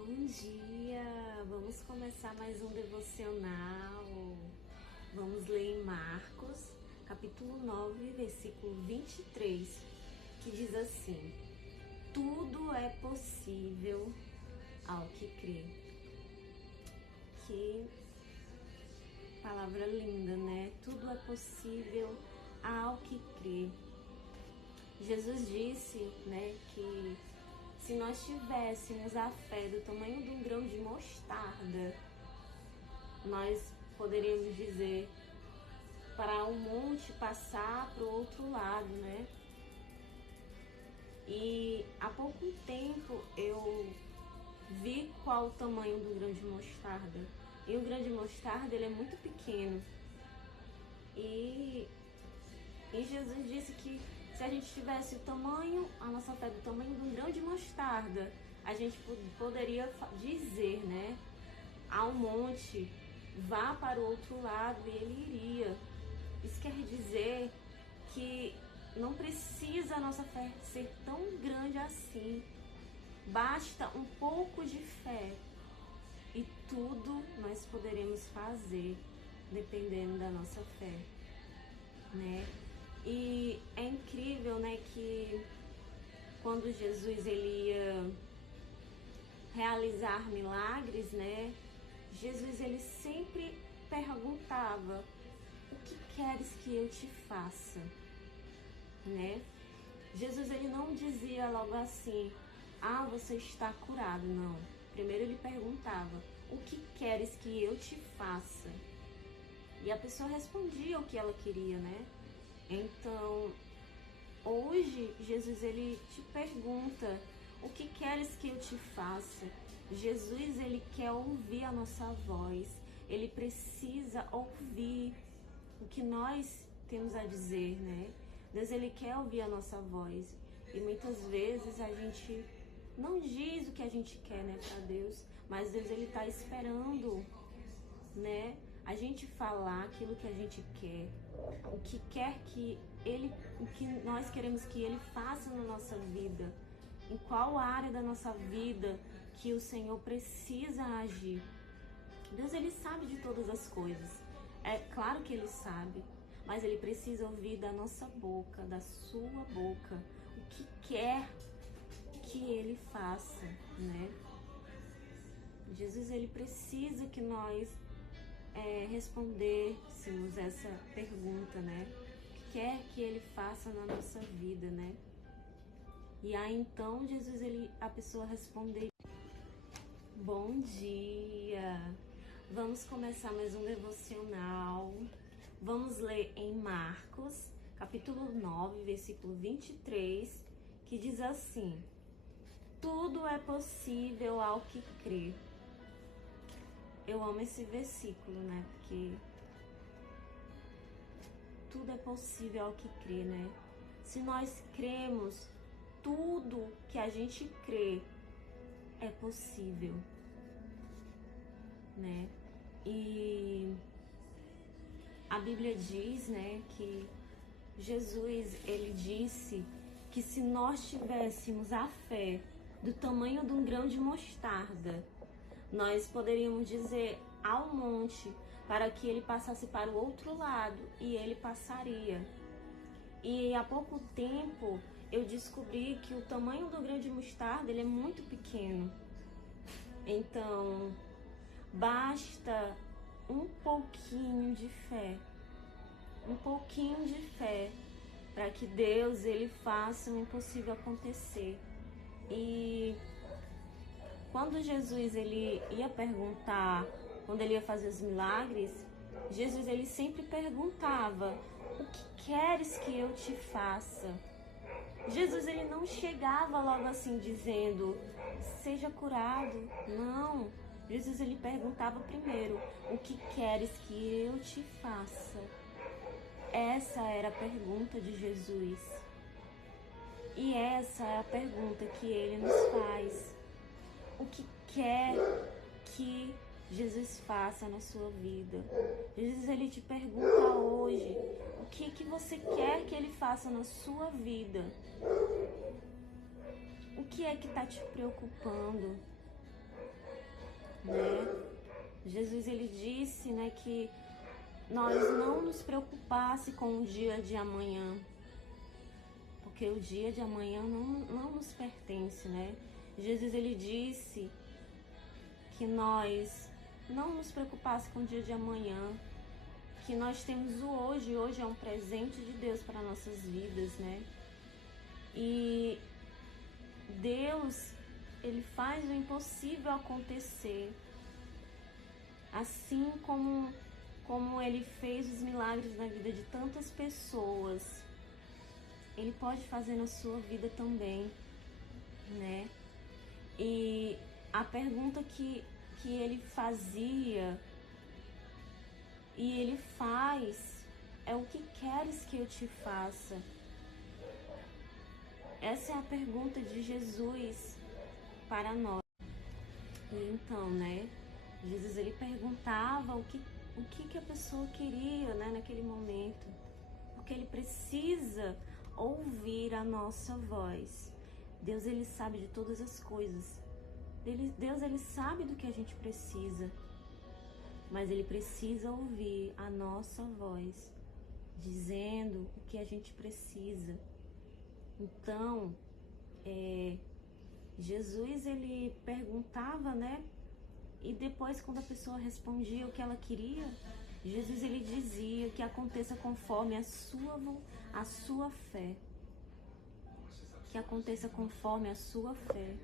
Bom dia! Vamos começar mais um devocional. Vamos ler em Marcos, capítulo 9, versículo 23, que diz assim: tudo é possível ao que crê. Que palavra linda, né? Tudo é possível ao que crê. Jesus disse, né, que se nós tivéssemos a fé do tamanho de um grão de mostarda, nós poderíamos dizer para um monte passar para o outro lado, né? E há pouco tempo eu vi qual o tamanho do grão de mostarda. E o grão de mostarda, ele é muito pequeno. E Jesus disse que se a gente tivesse a nossa fé do tamanho de um grão de mostarda, a gente poderia dizer, né, ao monte, vá para o outro lado, e ele iria. Isso quer dizer que não precisa a nossa fé ser tão grande assim. Basta um pouco de fé e tudo nós poderemos fazer, dependendo da nossa fé, né? E é incrível, né, que quando Jesus ele ia realizar milagres, né, Jesus ele sempre perguntava: o que queres que eu te faça, né? Jesus ele não dizia logo assim: ah, você está curado, não. Primeiro ele perguntava: o que queres que eu te faça? E a pessoa respondia o que ela queria, né? Então, hoje, Jesus, ele te pergunta: o que queres que eu te faça? Jesus, ele quer ouvir a nossa voz. Ele precisa ouvir o que nós temos a dizer, né? Deus, ele quer ouvir a nossa voz. E muitas vezes a gente não diz o que a gente quer, né, para Deus. Mas Deus, ele tá esperando, né, a gente falar aquilo que a gente quer, o que nós queremos que ele faça na nossa vida, em qual área da nossa vida que o Senhor precisa agir. Deus, ele sabe de todas as coisas, é claro que ele sabe, mas ele precisa ouvir da nossa boca, da sua boca, o que quer que ele faça, né? Jesus, ele precisa que nós respondêssemos essa pergunta, né? O que quer que ele faça na nossa vida, né? E aí então Jesus, a pessoa responder: bom dia! Vamos começar mais um devocional. Vamos ler em Marcos, capítulo 9, versículo 23, que diz assim: tudo é possível ao que crê. Eu amo esse versículo, né? Porque tudo é possível ao que crê, né? Se nós cremos, tudo que a gente crê é possível, né? E a Bíblia diz, né, que Jesus, ele disse que se nós tivéssemos a fé do tamanho de um grão de mostarda, nós poderíamos dizer ao monte para que ele passasse para o outro lado, e ele passaria. E há pouco tempo eu descobri que o tamanho do grão de mostarda, ele é muito pequeno. Então, basta um pouquinho de fé para que Deus, ele faça o impossível acontecer. E quando Jesus ele ia perguntar, quando ele ia fazer os milagres, Jesus ele sempre perguntava: o que queres que eu te faça? Jesus ele não chegava logo assim dizendo: seja curado. Não. Jesus ele perguntava primeiro: o que queres que eu te faça? Essa era a pergunta de Jesus. E essa é a pergunta que ele nos faz. O que quer que Jesus faça na sua vida? Jesus ele te pergunta hoje: o que você quer que ele faça na sua vida? O que é que está te preocupando? né? Jesus, ele disse, né, que nós não nos preocupasse com o dia de amanhã, porque o dia de amanhã não nos pertence, né? Jesus, ele disse que nós não nos preocupasse com o dia de amanhã, que nós temos o hoje. Hoje é um presente de Deus para nossas vidas, né? E Deus, ele faz o impossível acontecer, assim como ele fez os milagres na vida de tantas pessoas, ele pode fazer na sua vida também, né? E a pergunta que ele fazia e ele faz é: o que queres que eu te faça? Essa é a pergunta de Jesus para nós. E então, né, Jesus, ele perguntava o que a pessoa queria, né, naquele momento, porque ele precisa ouvir a nossa voz. Deus, ele sabe de todas as coisas. Deus, ele sabe do que a gente precisa, mas ele precisa ouvir a nossa voz, dizendo o que a gente precisa. Então, Jesus, ele perguntava, né? E depois, quando a pessoa respondia o que ela queria, Jesus, ele dizia que aconteça conforme a sua fé. Que aconteça conforme a sua fé.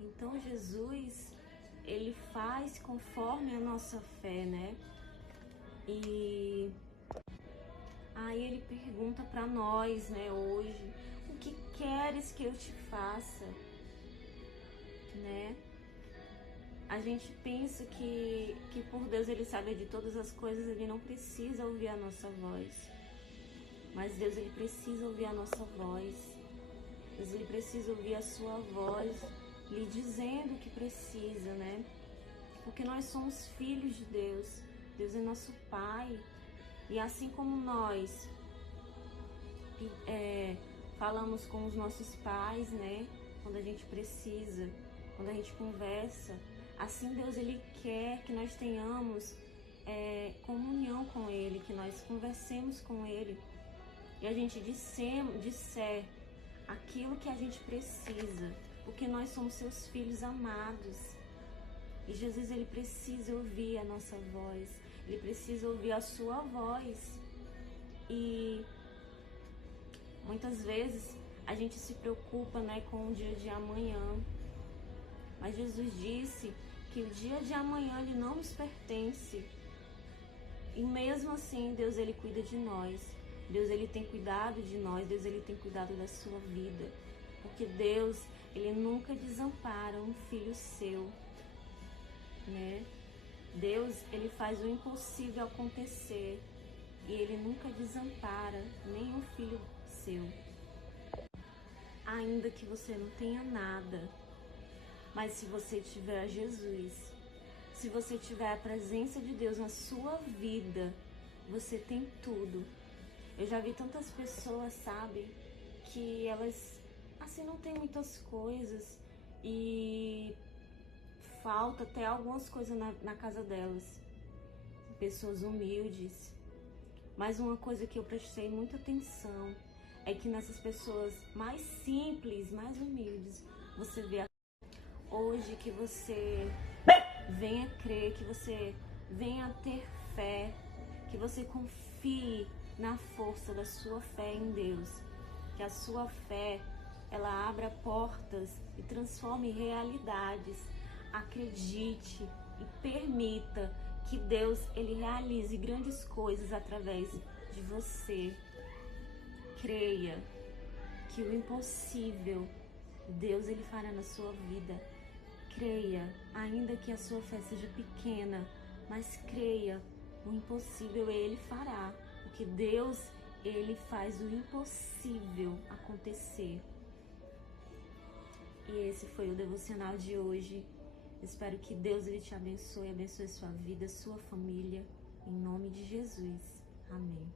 Então, Jesus, ele faz conforme a nossa fé, né? E aí ele pergunta para nós, né, hoje: o que queres que eu te faça? Né? A gente pensa que por Deus ele sabe de todas as coisas, ele não precisa ouvir a nossa voz. Mas Deus, ele precisa ouvir a nossa voz. Deus, ele precisa ouvir a sua voz lhe dizendo o que precisa, né? Porque nós somos filhos de Deus. Deus é nosso Pai. E assim como nós falamos com os nossos pais, né? Quando a gente precisa, quando a gente conversa, assim Deus, ele quer que nós tenhamos comunhão com ele, que nós conversemos com ele e a gente disser aquilo que a gente precisa, porque nós somos seus filhos amados. E Jesus, ele precisa ouvir a nossa voz, ele precisa ouvir a sua voz. E muitas vezes a gente se preocupa, né, com o dia de amanhã. Mas Jesus disse que o dia de amanhã ele não nos pertence. E mesmo assim, Deus, ele cuida de nós. Deus, ele tem cuidado de nós. Deus, ele tem cuidado da sua vida. Porque Deus, ele nunca desampara um filho seu, né? Deus, ele faz o impossível acontecer. E ele nunca desampara nenhum filho seu. Ainda que você não tenha nada, mas se você tiver Jesus, se você tiver a presença de Deus na sua vida, você tem tudo. Eu já vi tantas pessoas, sabe, que elas, assim, não tem muitas coisas e falta até algumas coisas na casa delas. Pessoas humildes. Mas uma coisa que eu prestei muita atenção é que nessas pessoas mais simples, mais humildes, você vê hoje que você venha crer, que você venha ter fé, que você confie na força da sua fé em Deus, que a sua fé, ela abra portas e transforme realidades. Acredite e permita que Deus, ele realize grandes coisas através de você. Creia que o impossível, Deus, ele fará na sua vida. Creia, ainda que a sua fé seja pequena, mas creia, o impossível ele fará, porque Deus, ele faz o impossível acontecer. E esse foi o devocional de hoje. Espero que Deus, ele te abençoe sua vida, sua família, em nome de Jesus. Amém.